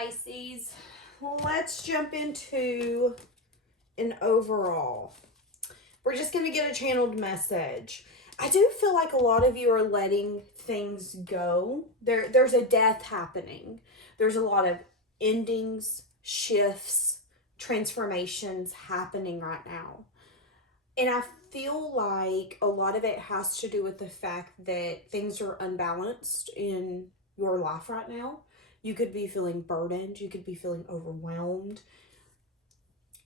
Pisces. Let's jump into an overall. We're just going to get a channeled message. I do feel like a lot of you are letting things go. There's a death happening. There's a lot of endings, shifts, transformations happening right now. And I feel like a lot of it has to do with the fact that things are unbalanced in your life right now. You could be feeling burdened. You could be feeling overwhelmed.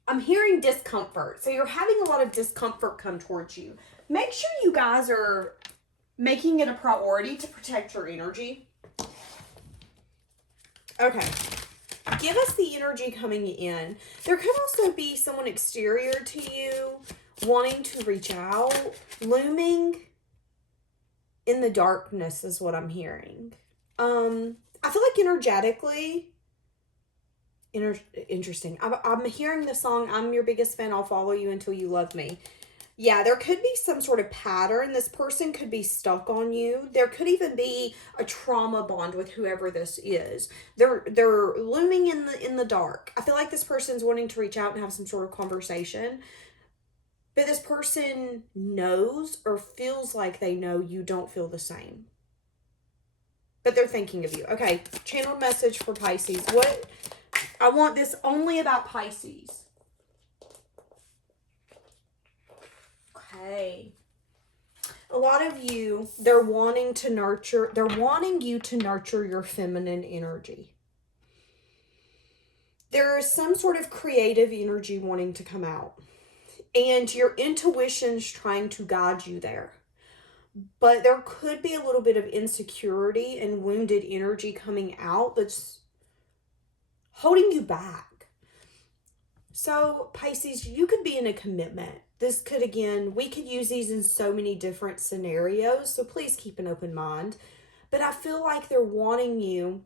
I'm hearing discomfort. So you're having a lot of discomfort come towards you. Make sure you guys are making it a priority to protect your energy. Okay. Give us the energy coming in. There could also be someone exterior to you wanting to reach out. Looming in the darkness is what I'm hearing. I feel like energetically... Interesting. I'm hearing the song, I'm your biggest fan, I'll follow you until you love me. Yeah, there could be some sort of pattern. This person could be stuck on you. There could even be a trauma bond with whoever this is. They're looming in the dark. I feel like this person's wanting to reach out and have some sort of conversation. But this person knows or feels like they know you don't feel the same. But they're thinking of you. Okay, channeled message for Pisces. What... I want this only about Pisces. Okay. A lot of you, they're wanting you to nurture your feminine energy. There is some sort of creative energy wanting to come out. And your intuition's trying to guide you there. But there could be a little bit of insecurity and wounded energy coming out that's holding you back. So Pisces, you could be in a commitment. This could, again, we could use these in so many different scenarios. So please keep an open mind. But I feel like they're wanting you,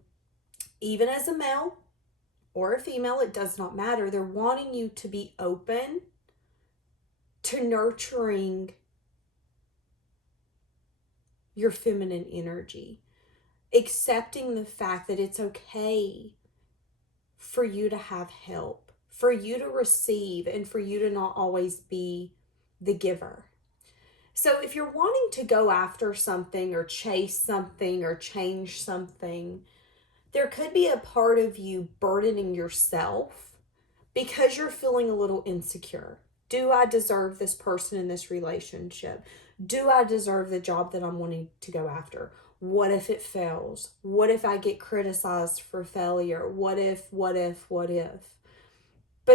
even as a male or a female, it does not matter. They're wanting you to be open to nurturing your feminine energy. Accepting the fact that it's okay for you to have help, for you to receive, and for you to not always be the giver. So if you're wanting to go after something or chase something or change something, there could be a part of you burdening yourself because you're feeling a little insecure. Do I deserve this person in this relationship? Do I deserve the job that I'm wanting to go after? What if it fails? What if I get criticized for failure? What if? But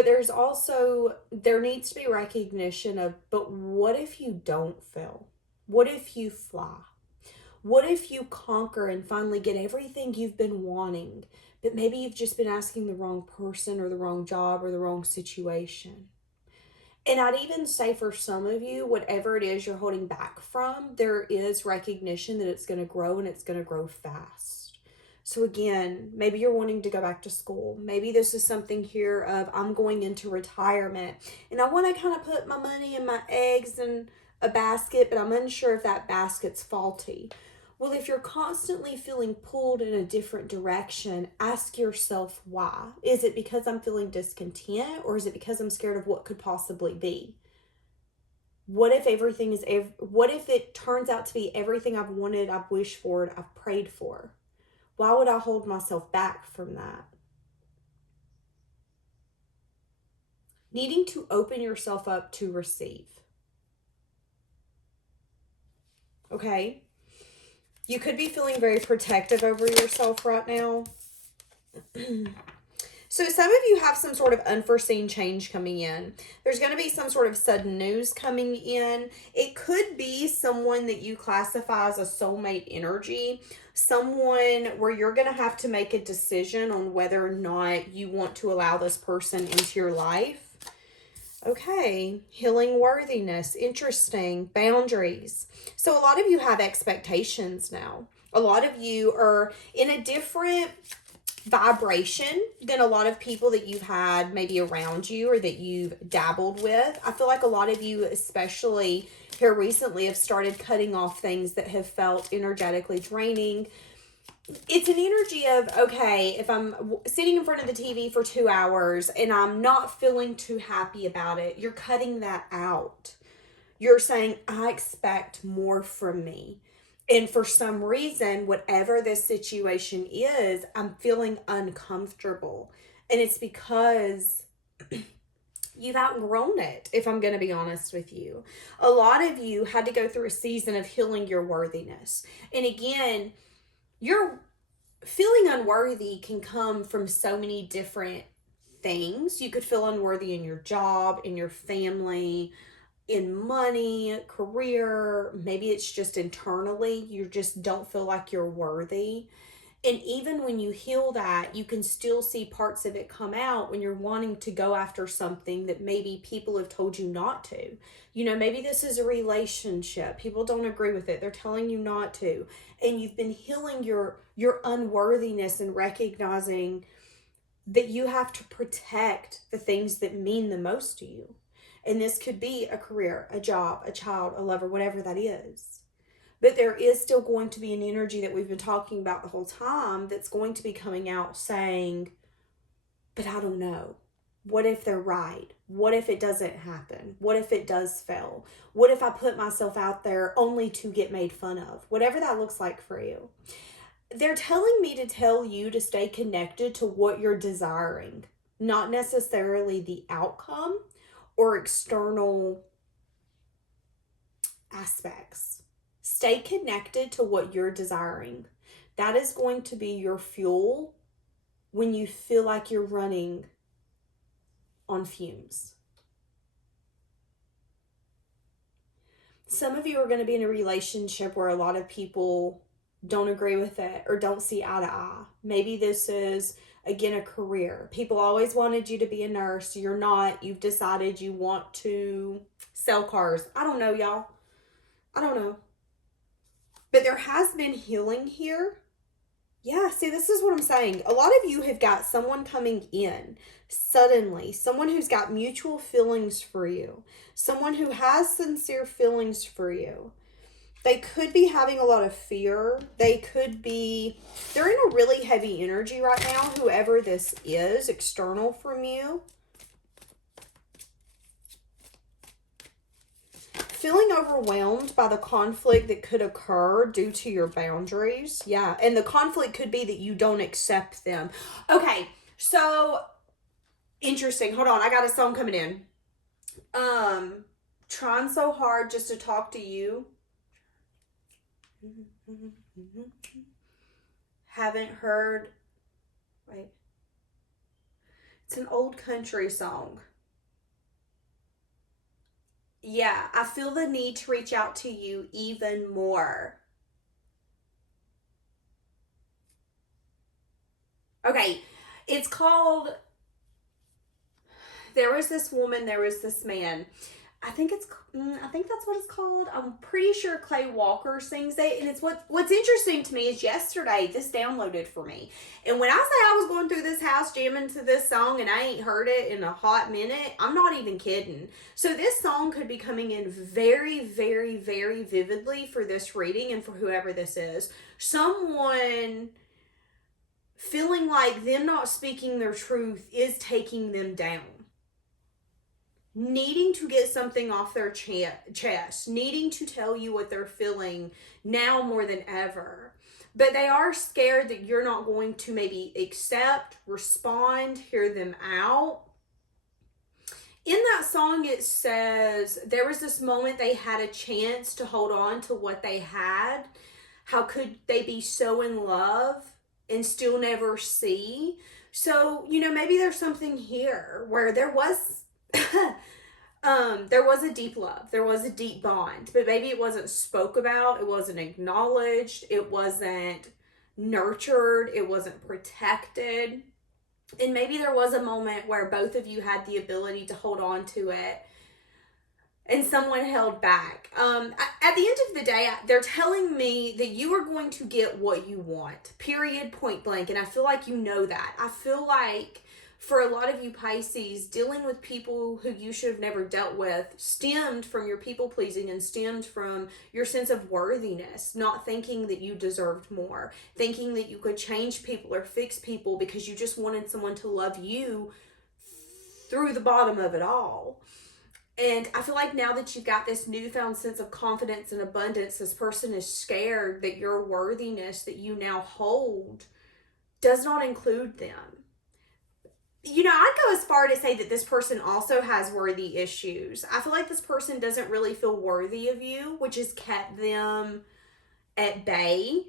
there's also, there needs to be recognition of, but what if you don't fail? What if you fly? What if you conquer and finally get everything you've been wanting, but maybe you've just been asking the wrong person or the wrong job or the wrong situation? And I'd even say for some of you, whatever it is you're holding back from, there is recognition that it's going to grow and it's going to grow fast. So again, maybe you're wanting to go back to school. Maybe this is something here of I'm going into retirement and I want to kind of put my money and my eggs in a basket, but I'm unsure if that basket's faulty. Well, if you're constantly feeling pulled in a different direction, ask yourself why. Is it because I'm feeling discontent, or is it because I'm scared of what could possibly be? What if what if it turns out to be everything I've wanted, I've wished for, I've prayed for? Why would I hold myself back from that? Needing to open yourself up to receive. Okay? You could be feeling very protective over yourself right now. So some of you have some sort of unforeseen change coming in. There's going to be some sort of sudden news coming in. It could be someone that you classify as a soulmate energy. Someone where you're going to have to make a decision on whether or not you want to allow this person into your life. Okay, healing worthiness, interesting, boundaries. So a lot of you have expectations now. A lot of you are in a different vibration than a lot of people that you've had maybe around you or that you've dabbled with. I feel like a lot of you, especially here recently, have started cutting off things that have felt energetically draining. it's an energy of, okay, if I'm sitting in front of the TV for 2 hours and I'm not feeling too happy about it, you're cutting that out. You're saying, I expect more from me. And for some reason, whatever this situation is, I'm feeling uncomfortable. And it's because you've outgrown it, if I'm going to be honest with you. A lot of you had to go through a season of healing your worthiness. And again, your feeling unworthy can come from so many different things. You could feel unworthy in your job, in your family, in money, career. Maybe it's just internally. You just don't feel like you're worthy. And even when you heal that, you can still see parts of it come out when you're wanting to go after something that maybe people have told you not to. You know, maybe this is a relationship. People don't agree with it. They're telling you not to. And you've been healing your unworthiness and recognizing that you have to protect the things that mean the most to you. And this could be a career, a job, a child, a lover, whatever that is. But there is still going to be an energy that we've been talking about the whole time that's going to be coming out saying, but I don't know. What if they're right? What if it doesn't happen? What if it does fail? What if I put myself out there only to get made fun of? Whatever that looks like for you. They're telling me to tell you to stay connected to what you're desiring, not necessarily the outcome or external aspects. Stay connected to what you're desiring. That is going to be your fuel when you feel like you're running on fumes. Some of you are going to be in a relationship where a lot of people don't agree with it or don't see eye to eye. Maybe this is, again, a career. People always wanted you to be a nurse. You're not. You've decided you want to sell cars. I don't know, y'all. I don't know. But there has been healing here. Yeah, see, this is what I'm saying. A lot of you have got someone coming in suddenly, someone who's got mutual feelings for you, someone who has sincere feelings for you. They could be having a lot of fear. They're in a really heavy energy right now, whoever this is, external from you. Feeling overwhelmed by the conflict that could occur due to your boundaries. Yeah, and the conflict could be that you don't accept them. Okay, so interesting. Hold on, I got a song coming in. Trying so hard just to talk to you. Haven't heard. Wait. It's an old country song. Yeah, I feel the need to reach out to you even more. Okay, it's called There Was This Woman, There Was This Man. I think that's what it's called. I'm pretty sure Clay Walker sings it. And it's what's interesting to me is yesterday this downloaded for me. And when I say I was going through this house jamming to this song and I ain't heard it in a hot minute, I'm not even kidding. So this song could be coming in very, very, very vividly for this reading and for whoever this is. Someone feeling like them not speaking their truth is taking them down. Needing to get something off their chest, needing to tell you what they're feeling now more than ever. But they are scared that you're not going to maybe accept, respond, hear them out. In that song, it says, there was this moment they had a chance to hold on to what they had. How could they be so in love and still never see? So, maybe there's something here where there was there was a deep love, there was a deep bond, but maybe it wasn't spoke about, it wasn't acknowledged, it wasn't nurtured, it wasn't protected. And maybe there was a moment where both of you had the ability to hold on to it and someone held back. At the end of the day, they're telling me that you are going to get what you want, period, point blank. And I feel like you know that. I feel like For a lot of you Pisces, dealing with people who you should have never dealt with stemmed from your people pleasing and stemmed from your sense of worthiness, not thinking that you deserved more, thinking that you could change people or fix people because you just wanted someone to love you through the bottom of it all. And I feel like now that you've got this newfound sense of confidence and abundance, this person is scared that your worthiness that you now hold does not include them. I'd go as far to say that this person also has worthy issues. I feel like this person doesn't really feel worthy of you, which has kept them at bay.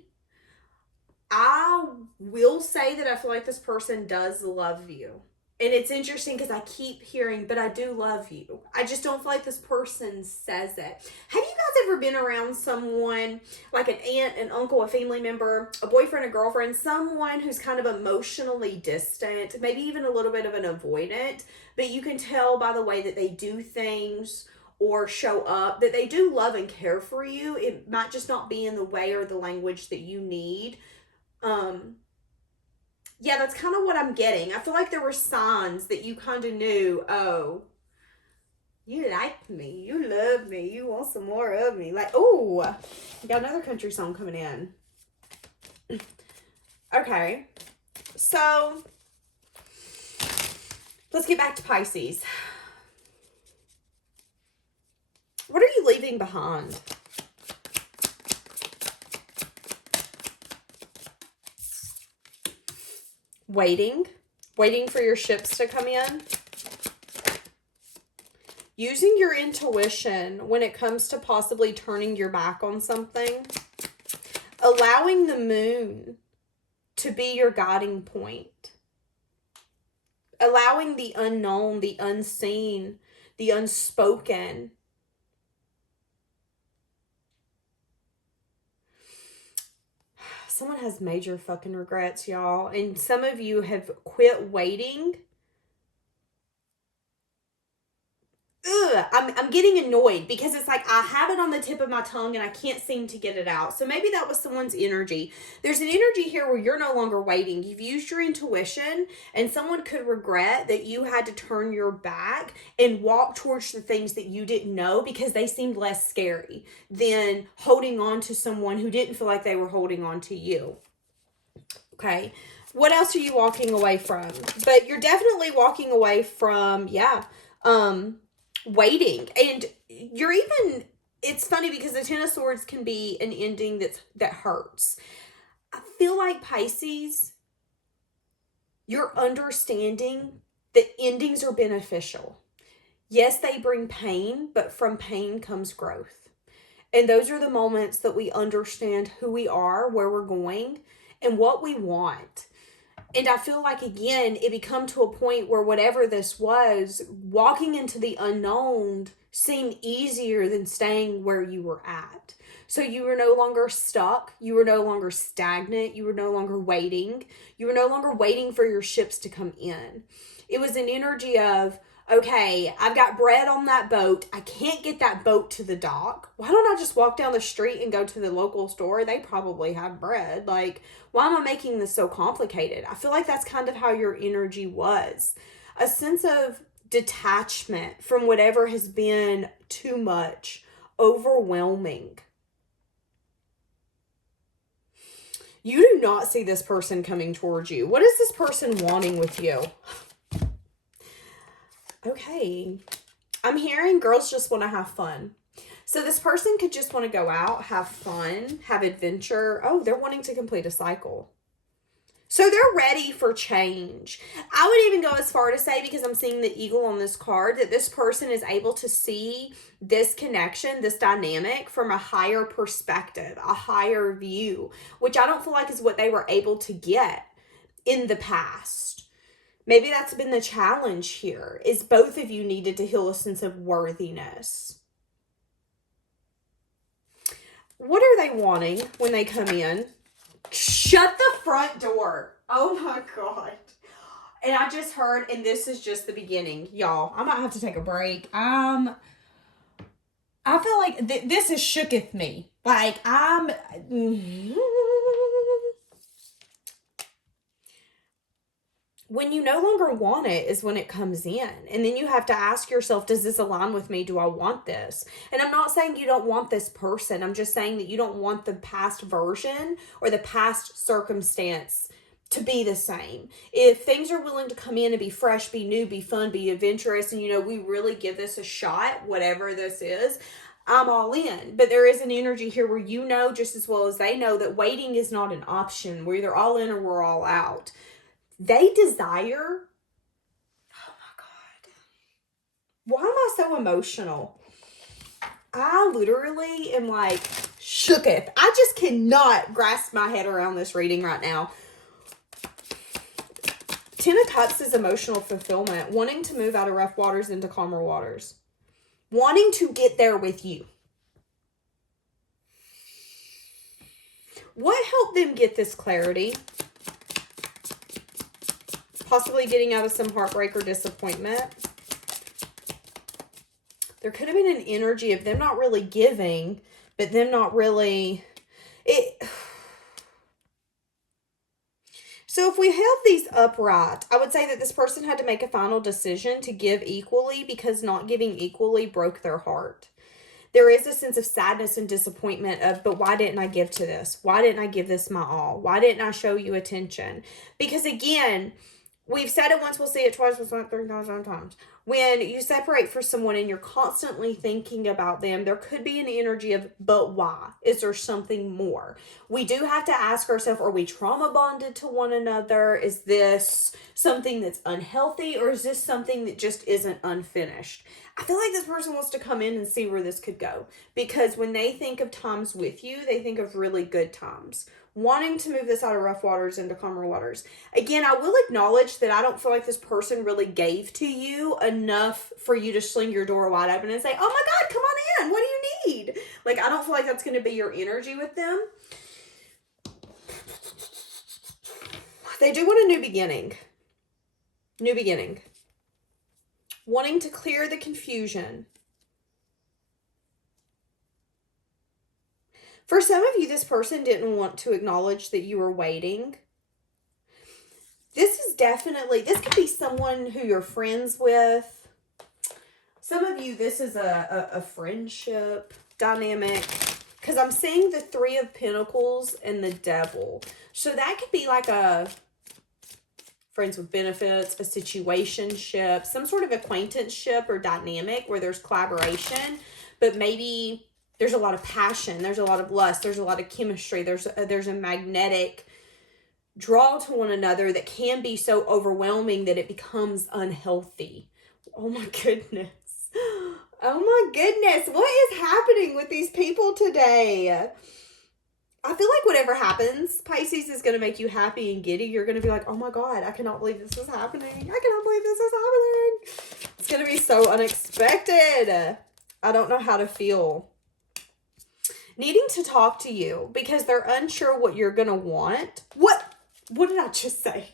I will say that I feel like this person does love you. And it's interesting because I keep hearing, but I do love you. I just don't feel like this person says that. Have you guys ever been around someone, like an aunt, an uncle, a family member, a boyfriend, a girlfriend, someone who's kind of emotionally distant, maybe even a little bit of an avoidant, but you can tell by the way that they do things or show up that they do love and care for you. It might just not be in the way or the language that you need. Yeah, that's kind of what I'm getting. I feel like there were signs that you kind of knew, oh, you like me, you love me, you want some more of me. Like, oh, got another country song coming in. Okay, so let's get back to Pisces. What are you leaving behind? Waiting for your ships to come in. Using your intuition when it comes to possibly turning your back on something. Allowing the moon to be your guiding point. Allowing the unknown, the unseen, the unspoken. Someone has major fucking regrets, y'all. And some of you have quit waiting. I'm getting annoyed because it's like I have it on the tip of my tongue and I can't seem to get it out. So maybe that was someone's energy. There's an energy here where you're no longer waiting. You've used your intuition, and someone could regret that you had to turn your back and walk towards the things that you didn't know because they seemed less scary than holding on to someone who didn't feel like they were holding on to you. Okay. What else are you walking away from? But you're definitely walking away from, waiting. And you're even, it's funny because the Ten of Swords can be an ending that hurts. I feel like Pisces, you're understanding that endings are beneficial. Yes, they bring pain, but from pain comes growth. And those are the moments that we understand who we are, where we're going, and what we want. And I feel like, again, it become to a point where whatever this was, walking into the unknown seemed easier than staying where you were at. So you were no longer stuck. You were no longer stagnant. You were no longer waiting. You were no longer waiting for your ships to come in. It was an energy of, okay, I've got bread on that boat. I can't get that boat to the dock. Why don't I just walk down the street and go to the local store? They probably have bread. Like, why am I making this so complicated? I feel like that's kind of how your energy was. A sense of detachment from whatever has been too much, overwhelming. You do not see this person coming towards you. What is this person wanting with you? Okay, I'm hearing girls just want to have fun. So this person could just want to go out, have fun, have adventure. Oh, they're wanting to complete a cycle. So they're ready for change. I would even go as far to say, because I'm seeing the eagle on this card, that this person is able to see this connection, this dynamic from a higher perspective, a higher view, which I don't feel like is what they were able to get in the past. Maybe that's been the challenge here, is both of you needed to heal a sense of worthiness. What are they wanting when they come in? Shut the front door. Oh my God. And I just heard, and this is just the beginning. Y'all, I might have to take a break. I feel like this is shooketh me. Like, When you no longer want it is when it comes in. And then you have to ask yourself, does this align with me? Do I want this? And I'm not saying you don't want this person. I'm just saying that you don't want the past version or the past circumstance to be the same. If things are willing to come in and be fresh, be new, be fun, be adventurous, and we really give this a shot, whatever this is, I'm all in. But there is an energy here where just as well as they know that waiting is not an option. We're either all in or we're all out. They desire, oh my God, why am I so emotional? I literally am like shooketh. I just cannot grasp my head around this reading right now. Ten of Cups is emotional fulfillment, wanting to move out of rough waters into calmer waters, wanting to get there with you. What helped them get this clarity? Possibly getting out of some heartbreak or disappointment. There could have been an energy of them not really giving, but them not really... So if we held these upright, I would say that this person had to make a final decision to give equally because not giving equally broke their heart. There is a sense of sadness and disappointment of, but why didn't I give to this? Why didn't I give this my all? Why didn't I show you attention? Because again... We've said it once, we'll say it twice, we'll say it 3,000 times. When you separate for someone and you're constantly thinking about them, there could be an energy of, but why? Is there something more? We do have to ask ourselves, are we trauma bonded to one another? Is this something that's unhealthy, or is this something that just isn't unfinished? I feel like this person wants to come in and see where this could go. Because when they think of times with you, they think of really good times. Wanting to move this out of rough waters into calmer waters. Again, I will acknowledge that I don't feel like this person really gave to you enough for you to sling your door wide open and say, oh my God, come on in. What do you need? Like, I don't feel like that's going to be your energy with them. They do want a new beginning. New beginning. Wanting to clear the confusion. For some of you, this person didn't want to acknowledge that you were waiting. This could be someone who you're friends with. Some of you, this is a friendship dynamic. Because I'm seeing the Three of Pentacles and the Devil. So that could be like a friends with benefits, a situationship, some sort of acquaintanceship or dynamic where there's collaboration, but maybe there's a lot of passion, there's a lot of lust, there's a lot of chemistry, there's a magnetic draw to one another that can be so overwhelming that it becomes unhealthy. Oh my goodness. Oh my goodness. What is happening with these people today? I feel like whatever happens, Pisces, is going to make you happy and giddy. You're going to be like, oh my God, I cannot believe this is happening. I cannot believe this is happening. It's going to be so unexpected. I don't know how to feel. Needing to talk to you because they're unsure what you're going to want. What did I just say?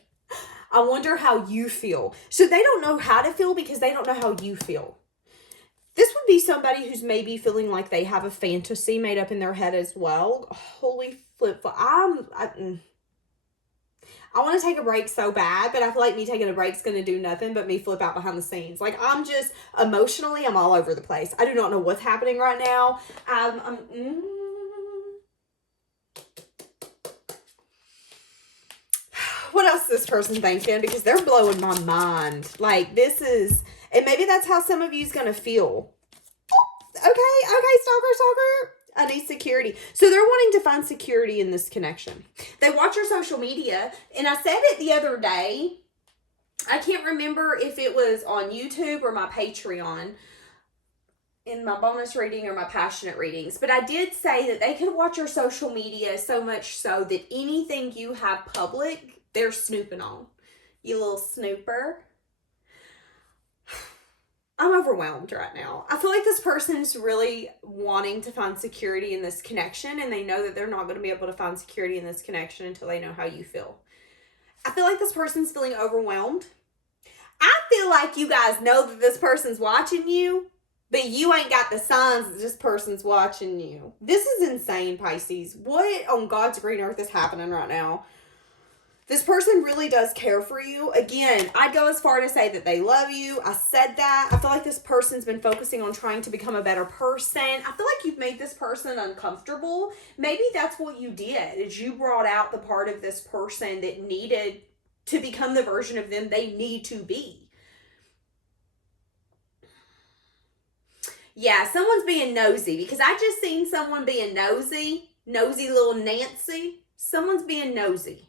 I wonder how you feel. So they don't know how to feel because they don't know how you feel. This would be somebody who's maybe feeling like they have a fantasy made up in their head as well. Holy flip. I want to take a break so bad, but I feel like me taking a break is going to do nothing but me flip out behind the scenes. Like, I'm just, emotionally, I'm all over the place. I do not know what's happening right now. What else is this person thinking? Because they're blowing my mind. Like, this is... And maybe that's how some of you's going to feel. Okay, stalker. I need security. So they're wanting to find security in this connection. They watch your social media. And I said it the other day. I can't remember if it was on YouTube or my Patreon in my bonus reading or my passionate readings. But I did say that they could watch your social media so much so that anything you have public, they're snooping on. You little snooper. I'm overwhelmed right now. I feel like this person's really wanting to find security in this connection, and they know that they're not going to be able to find security in this connection until they know how you feel. I feel like this person's feeling overwhelmed. I feel like you guys know that this person's watching you, but you ain't got the signs that this person's watching you. This is insane, Pisces. What on God's green earth is happening right now? This person person really does care for you. Again, I'd go as far to say that they love you. I said that. I feel like this person's been focusing on trying to become a better person. I feel like you've made this person uncomfortable. Maybe that's what you did, is you brought out the part of this person that needed to become the version of them they need to be. Yeah, someone's being nosy, because I just seen someone being nosy little Nancy. Someone's being nosy.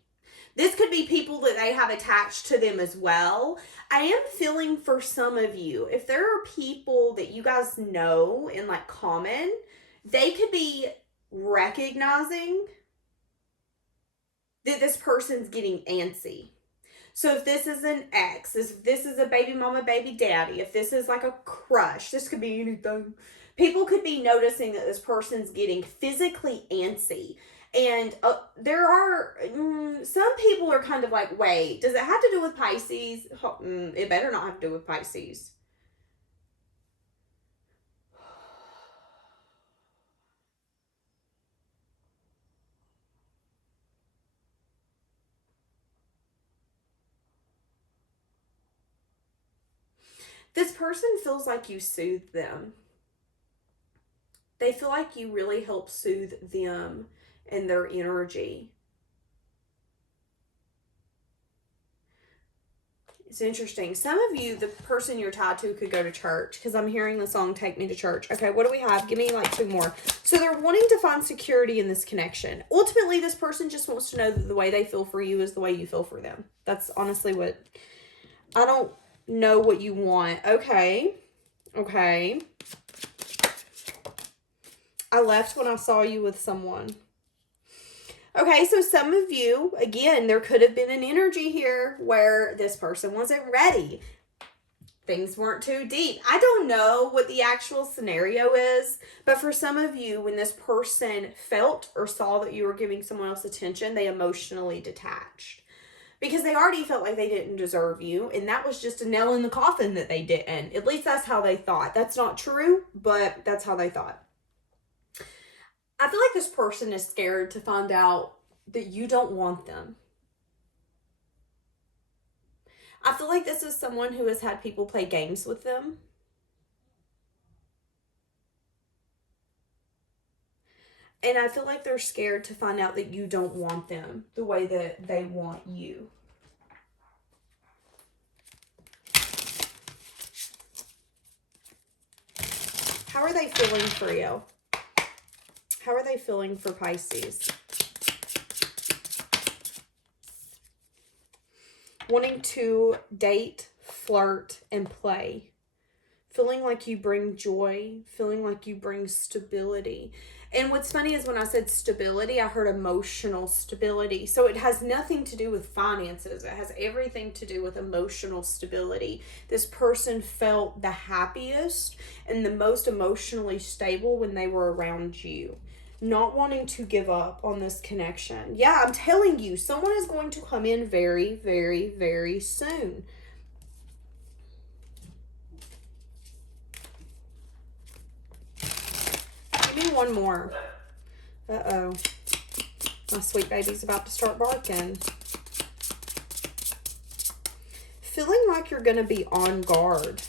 This could be people that they have attached to them as well. I am feeling for some of you, if there are people that you guys know in like common, they could be recognizing that this person's getting antsy. So if this is an ex, if this is a baby mama, baby daddy, if this is like a crush, this could be anything. People could be noticing that this person's getting physically antsy. And there are, some people are kind of like, wait, does it have to do with Pisces? It better not have to do with Pisces. This person feels like you soothe them. They feel like you really help soothe them and their energy. It's interesting. Some of you, the person you're tied to could go to church, because I'm hearing the song Take Me to Church. Okay, what do we have? Give me like 2 more. So they're wanting to find security in this connection. Ultimately, this person just wants to know that the way they feel for you is the way you feel for them. That's honestly what... I don't know what you want. Okay. Okay. I left when I saw you with someone. Okay, so some of you, again, there could have been an energy here where this person wasn't ready. Things weren't too deep. I don't know what the actual scenario is, but for some of you, when this person felt or saw that you were giving someone else attention, they emotionally detached. Because they already felt like they didn't deserve you, and that was just a nail in the coffin that they didn't. At least that's how they thought. That's not true, but that's how they thought. I feel like this person is scared to find out that you don't want them. I feel like this is someone who has had people play games with them. And I feel like they're scared to find out that you don't want them the way that they want you. How are they feeling for you? How are they feeling for Pisces? Wanting to date, flirt, and play. Feeling like you bring joy. Feeling like you bring stability. And what's funny is when I said stability, I heard emotional stability. So it has nothing to do with finances. It has everything to do with emotional stability. This person felt the happiest and the most emotionally stable when they were around you. Not wanting to give up on this connection. Yeah, I'm telling you, someone is going to come in very, very, very soon. Give me one more. Uh-oh. My sweet baby's about to start barking. Feeling like you're going to be on guard.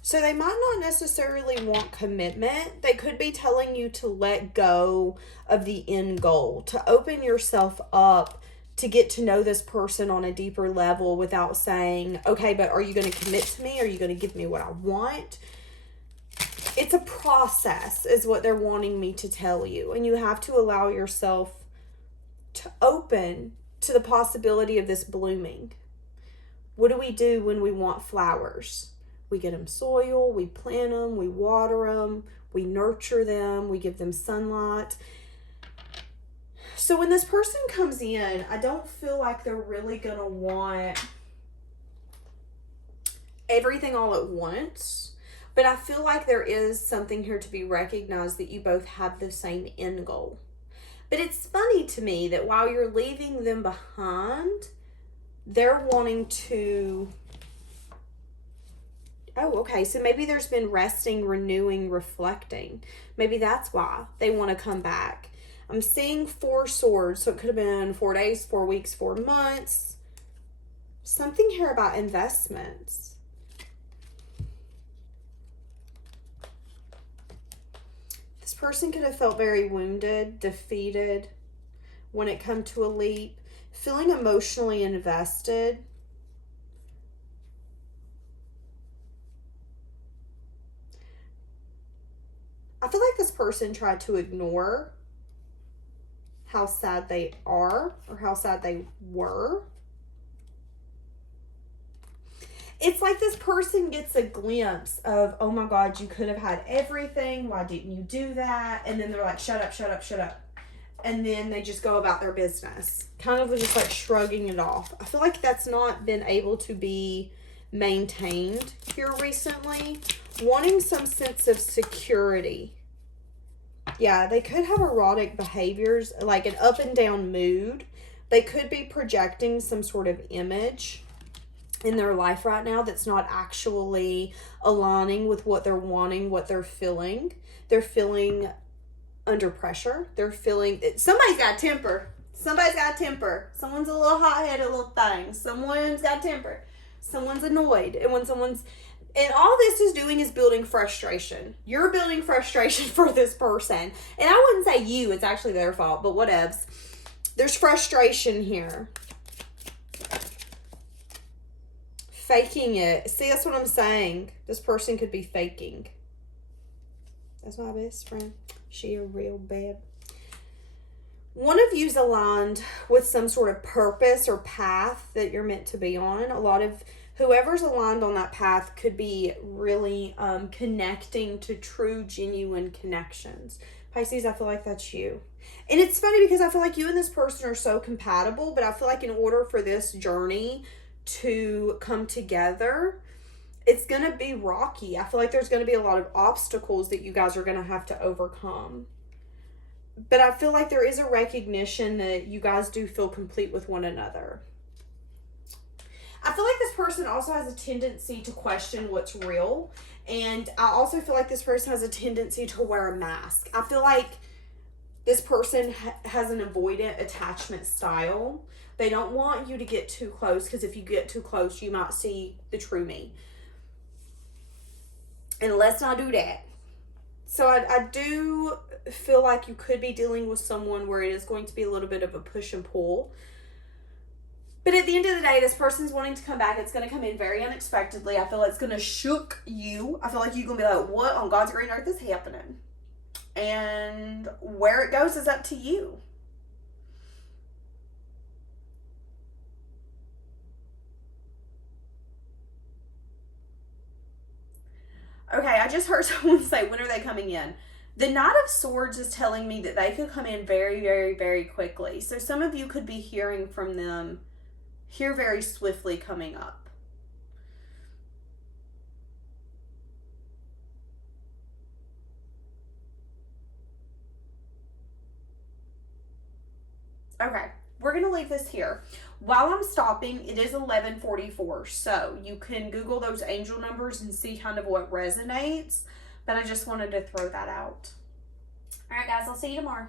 So they might not necessarily want commitment. They could be telling you to let go of the end goal, to open yourself up to get to know this person on a deeper level without saying, okay, but are you going to commit to me? Are you going to give me what I want? It's a process is what they're wanting me to tell you. And you have to allow yourself to open to the possibility of this blooming. What do we do when we want flowers? We get them soil, we plant them, we water them, we nurture them, we give them sunlight. So when this person comes in, I don't feel like they're really going to want everything all at once. But I feel like there is something here to be recognized that you both have the same end goal. But it's funny to me that while you're leaving them behind, they're wanting to... Oh, okay. So maybe there's been resting, renewing, reflecting. Maybe that's why they want to come back. I'm seeing 4 swords, so it could have been 4 days, 4 weeks, 4 months. Something here about investments. This person could have felt very wounded, defeated when it come to a leap, feeling emotionally invested. I feel like this person tried to ignore how sad they are or how sad they were. It's like this person gets a glimpse of, oh my God, you could have had everything. Why didn't you do that? And then they're like, shut up, shut up, shut up. And then they just go about their business. Kind of just like shrugging it off. I feel like that's not been able to be maintained here recently. Wanting some sense of security. Yeah, they could have erotic behaviors, like an up and down mood. They could be projecting some sort of image in their life right now that's not actually aligning with what they're wanting, what they're feeling. They're feeling under pressure. They're feeling, somebody's got temper. Somebody's got temper. Someone's a little hot-headed little thing. Someone's got temper. Someone's annoyed. And when someone's, and all this is doing is building frustration. You're building frustration for this person. And I wouldn't say you, it's actually their fault, but whatevs. There's frustration here. Faking it. See, that's what I'm saying. This person could be faking. That's my best friend. She a real babe. One of you's aligned with some sort of purpose or path that you're meant to be on. A lot of whoever's aligned on that path could be really connecting to true, genuine connections. Pisces, I feel like that's you. And it's funny because I feel like you and this person are so compatible, but I feel like in order for this journey to come together, it's going to be rocky. I feel like there's going to be a lot of obstacles that you guys are going to have to overcome. But I feel like there is a recognition that you guys do feel complete with one another. I feel like this person also has a tendency to question what's real. And I also feel like this person has a tendency to wear a mask. I feel like this person has an avoidant attachment style. They don't want you to get too close because if you get too close, you might see the true me. And let's not do that. So I do feel like you could be dealing with someone where it is going to be a little bit of a push and pull. But at the end of the day, this person's wanting to come back. It's going to come in very unexpectedly. I feel like it's going to shook you. I feel like you're going to be like, what on God's green earth is happening? And where it goes is up to you. Okay, I just heard someone say, when are they coming in? The Knight of Swords is telling me that they could come in very, very, very quickly. So some of you could be hearing from them here very swiftly coming up. Okay, we're going to leave this here. While I'm stopping, it is 11:44, so you can Google those angel numbers and see kind of what resonates, but I just wanted to throw that out. All right, guys, I'll see you tomorrow.